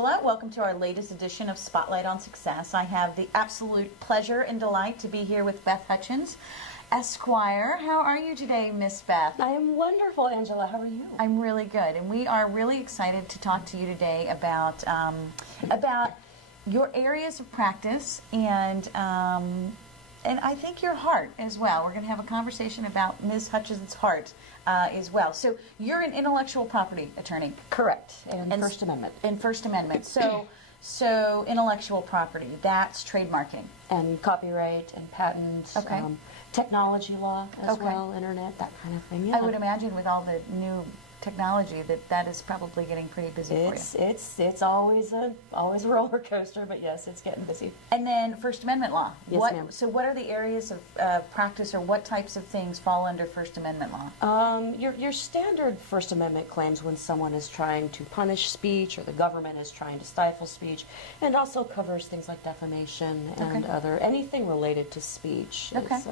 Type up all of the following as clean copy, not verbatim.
Angela. Welcome to our latest edition of Spotlight on Success. I have the absolute pleasure and delight to be here with Beth Hutchens, Esquire. How are you today, Miss Beth? I am wonderful, Angela. How are you? I'm really good, and we are really excited to talk to you today about your areas of practice and I think your heart as well. We're going to have a conversation about Ms. Hutchens' heart as well. So you're an intellectual property attorney. Correct. And First Amendment. In First Amendment. So intellectual property, that's trademarking. And copyright and patent, okay. Technology law as okay. well, internet, that kind of thing. Yeah. I would imagine with all the new technology that is probably getting pretty busy for you. It's always a roller coaster, but yes, it's getting busy. And then First Amendment law. Yes, ma'am. So what are the areas of practice, or what types of things fall under First Amendment law? Your standard First Amendment claims when someone is trying to punish speech or the government is trying to stifle speech, and also covers things like defamation and anything related to speech. Okay. Is,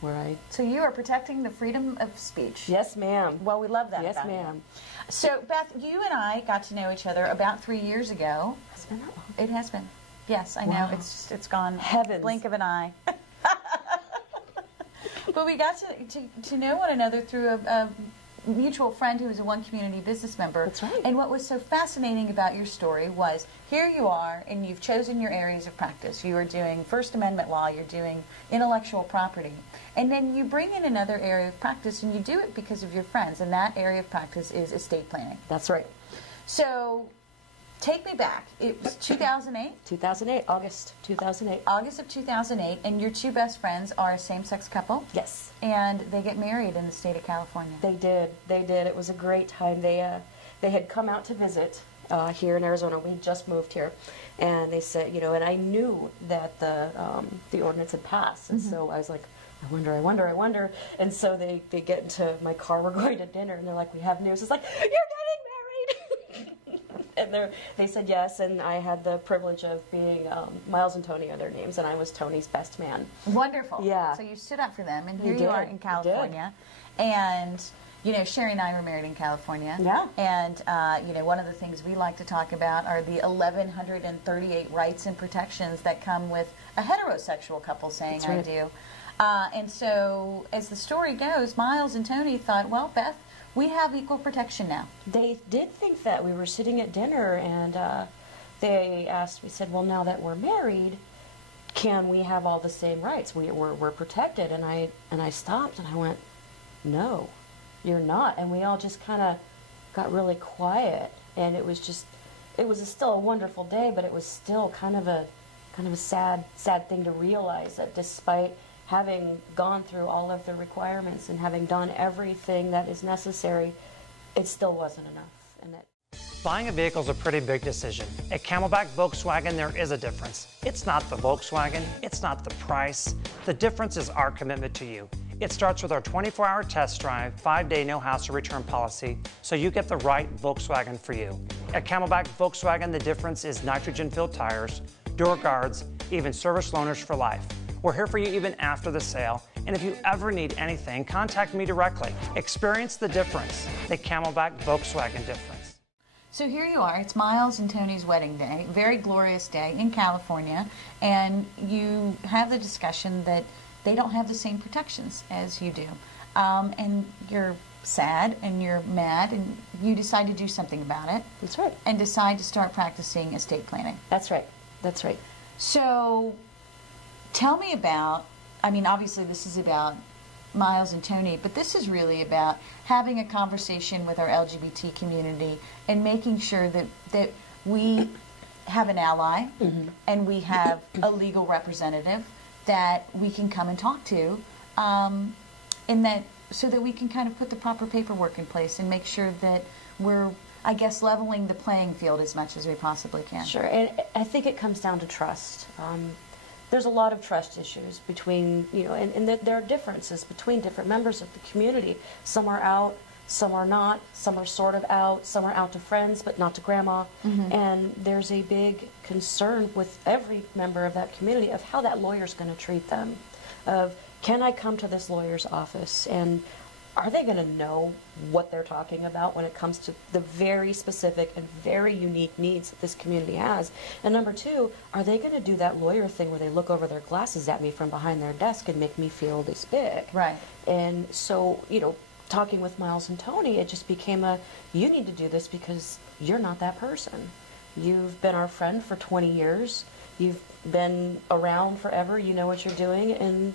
where I... So you are protecting the freedom of speech. Yes, ma'am. Well, we love that. Yes, ma'am. So, Beth, you and I got to know each other about 3 years ago. Has it been that long? It has been. Yes, I know. It's gone. Heavens. Blink of an eye. But we got to know one another through a mutual friend who was a One Community business member. That's right. And what was so fascinating about your story was, here you are, and you've chosen your areas of practice. You are doing First Amendment law, you're doing intellectual property, and then you bring in another area of practice, and you do it because of your friends, and that area of practice is estate planning. That's right. So, take me back. It was 2008? 2008, August 2008. August of 2008, and your two best friends are a same-sex couple? Yes. And they get married in the state of California. They did. They did. It was a great time. They had come out to visit here in Arizona. We just moved here, and they said, you know, and I knew that the ordinance had passed, and so I was like, I wonder. And so they get into my car. We're going to dinner, and they're like, we have news. It's like, you're getting married. And they said yes, and I had the privilege of being, Miles and Tony are their names, and I was Tony's best man. Wonderful. Yeah. So you stood up for them, and here you are in California. And, you know, Sherry and I were married in California. Yeah. And, you know, one of the things we like to talk about are the 1,138 rights and protections that come with a heterosexual couple saying, I do. And so, as the story goes, Miles and Tony thought, well, Beth, we have equal protection now. They did think that. We were sitting at dinner, and they asked, we said, well, now that we're married, can we have all the same rights? We're protected. And I stopped, and I went, no, you're not. And we all just kind of got really quiet, and it was still a wonderful day, but it was still kind of a sad thing to realize that despite having gone through all of the requirements and having done everything that is necessary, it still wasn't enough. And that buying a vehicle is a pretty big decision. At Camelback Volkswagen, there is a difference. It's not the Volkswagen, it's not the price. The difference is our commitment to you. It starts with our 24-hour test drive, 5-day no-hassle return policy, so you get the right Volkswagen for you. At Camelback Volkswagen, the difference is nitrogen-filled tires, door guards, even service loaners for life. We're here for you even after the sale, and if you ever need anything, contact me directly. Experience the difference, the Camelback Volkswagen difference. So here you are, it's Miles and Tony's wedding day, very glorious day in California, and you have the discussion that they don't have the same protections as you do. And you're sad and you're mad, and you decide to do something about it. That's right. And decide to start practicing estate planning. That's right. That's right. So tell me about, I mean, obviously this is about Miles and Tony, but this is really about having a conversation with our LGBT community and making sure that we have an ally and we have a legal representative that we can come and talk to, so that we can kind of put the proper paperwork in place and make sure that we're, I guess, leveling the playing field as much as we possibly can. Sure, and I think it comes down to trust. There's a lot of trust issues between, you know, and there are differences between different members of the community. Some are out, some are not, some are sort of out, some are out to friends but not to grandma. And there's a big concern with every member of that community of how that lawyer's going to treat them, of can I come to this lawyer's office and are they going to know what they're talking about when it comes to the very specific and very unique needs that this community has? And number two, are they going to do that lawyer thing where they look over their glasses at me from behind their desk and make me feel this big? Right. And so, you know, talking with Miles and Tony, it just became you need to do this because you're not that person. You've been our friend for 20 years. You've been around forever. You know what you're doing, and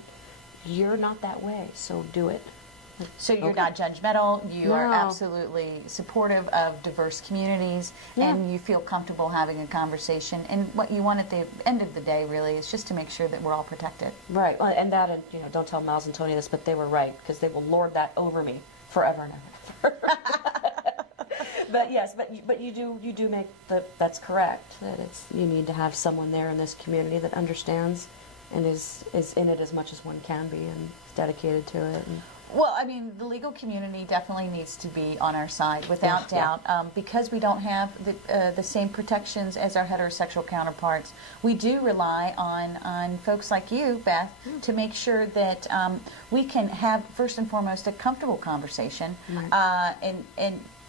you're not that way, so do it. So you're Okay. not judgmental, you are No. absolutely supportive of diverse communities, Yeah. and you feel comfortable having a conversation. And what you want at the end of the day, really, is just to make sure that we're all protected. Right, well, and that, you know, don't tell Miles and Tony this, but they were right, because they will lord that over me forever and ever. But yes, but you do make that's correct. That you need to have someone there in this community that understands and is in it as much as one can be and is dedicated to it. And, Well, I mean, the legal community definitely needs to be on our side, without Yeah. doubt, because we don't have the same protections as our heterosexual counterparts. We do rely on folks like you, Beth, to make sure that we can have, first and foremost, a comfortable conversation,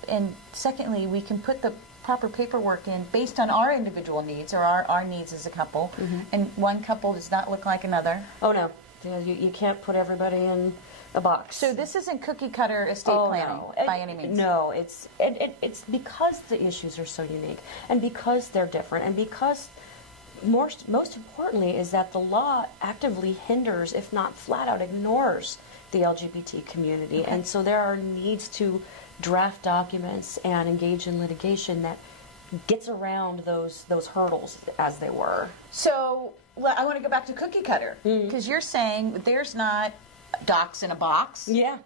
and secondly, we can put the proper paperwork in based on our individual needs or our needs as a couple, and one couple does not look like another. oh no, you can't put everybody in a box. So this isn't cookie cutter estate planning by any means. No, it's because the issues are so unique, and because they're different, and because most importantly is that the law actively hinders, if not flat out ignores, the LGBT community, and so there are needs to draft documents and engage in litigation that gets around those hurdles, as they were. So I want to go back to cookie cutter, because you're saying there's not docs in a box. Yeah.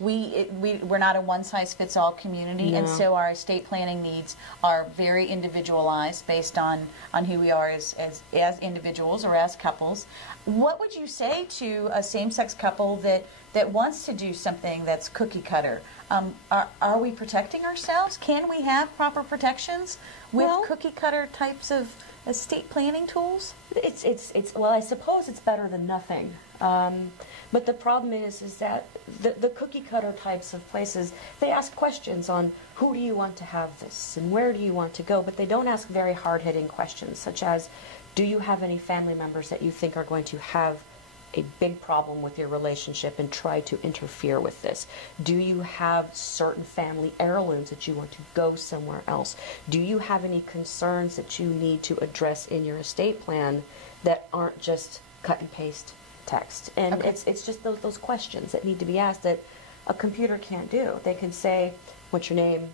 We're not a one-size-fits-all community, and No. so our estate planning needs are very individualized based on who we are as individuals or as couples. What would you say to a same-sex couple that wants to do something that's cookie cutter? Are we protecting ourselves? Can we have proper protections with Well- cookie cutter types of estate planning tools? It's well, I suppose it's better than nothing. But the problem is that the cookie cutter types of places, they ask questions on who do you want to have this and where do you want to go, but they don't ask very hard-hitting questions, such as, do you have any family members that you think are going to have a big problem with your relationship and try to interfere with this? Do you have certain family heirlooms that you want to go somewhere else? Do you have any concerns that you need to address in your estate plan that aren't just cut and paste text? And Okay. it's just those questions that need to be asked that a computer can't do. They can say, what's your name,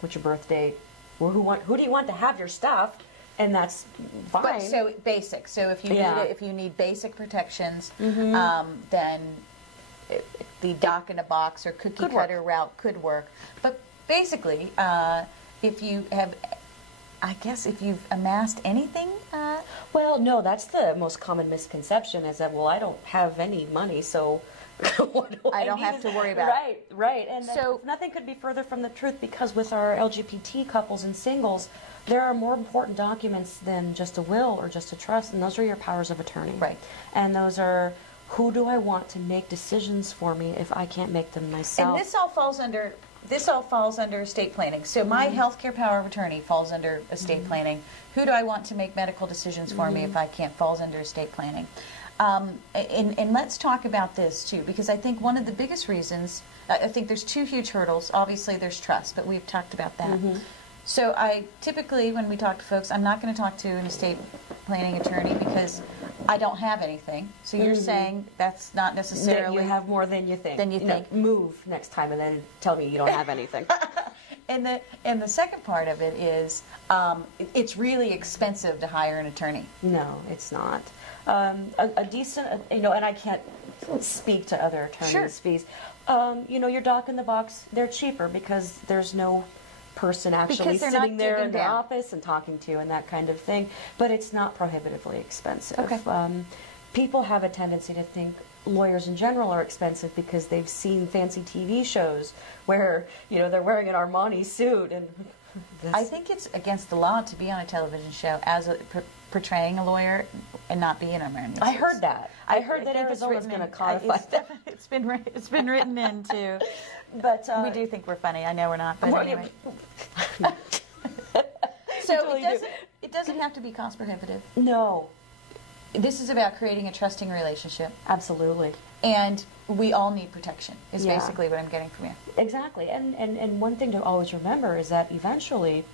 what's your birth date, or who do you want to have your stuff, and that's fine. But so basic. So if you Yeah. if you need basic protections, then the doc in a box or cookie Could work. cutter route could work. But basically, if you have, I guess, if you've amassed anything, Well, no, that's the most common misconception, is that, well, I don't have any money, so what do I don't need have to worry about it. Right. And So- nothing could be further from the truth, because with our LGBT couples and singles, there are more important documents than just a will or just a trust, and those are your powers of attorney. Right. And those are, who do I want to make decisions for me if I can't make them myself? and this all falls under estate planning. So my healthcare power of attorney falls under estate planning. Who do I want to make medical decisions for me if I can't? Falls under estate planning. And let's talk about this too, because I think one of the biggest reasons, I think there's two huge hurdles. Obviously there's trust, but we've talked about that. So I typically, when we talk to folks, I'm not going to talk to an estate planning attorney because I don't have anything. So you're saying that's not That necessarily... you have more than you think. Than you think. Move next time and then tell me you don't have anything. And the second part of it is it's really expensive to hire an attorney. No, it's not. A decent, and I can't speak to other attorneys' Sure. fees. Your doc in the box, they're cheaper because there's no person actually Because they're not sitting there in digging the down. office and talking to you and that kind of thing. But it's not prohibitively expensive. Okay. People have a tendency to think lawyers in general are expensive because they've seen fancy TV shows where they're wearing an Armani suit and. I think it's against the law to be on a television show as a portraying a lawyer and not being a marriage. I heard that. I heard that think it's Arizona's written going to in- codify that. It's been written into. But We do think we're funny. I know we're not, but well, anyway. yeah. So totally do. it doesn't have to be cost prohibitive. No, This is about creating a trusting relationship, absolutely. and we all need protection. Is Yeah. basically what I'm getting from you. Exactly. And one thing to always remember is that eventually,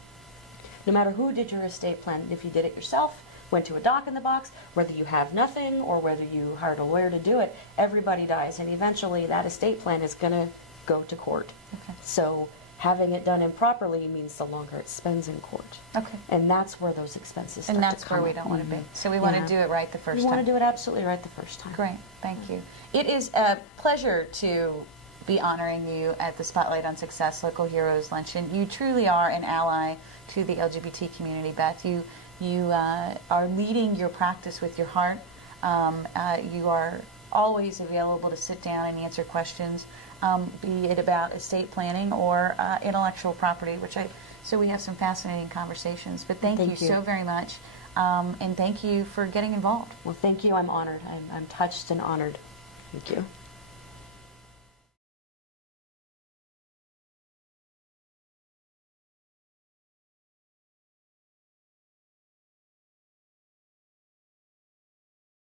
no matter who did your estate plan, if you did it yourself, went to a doc in the box, whether you have nothing or whether you hired a lawyer to do it, everybody dies. And eventually that estate plan is going to go to court. Okay. So having it done improperly means the longer it spends in court. Okay. And that's where those expenses start And that's to come where we up. don't want to be. Mhm. So we want Yeah. to do it right the first You time. want to do it absolutely right the first time. Great, thank you. It is a pleasure to be honoring you at the Spotlight on Success Local Heroes Luncheon. You truly are an ally to the LGBT community, Beth. You are leading your practice with your heart. You are always available to sit down and answer questions, be it about estate planning or intellectual property, so we have some fascinating conversations. But thank you so very much, and thank you for getting involved. Well, thank you. I'm honored. I'm touched and honored. Thank you.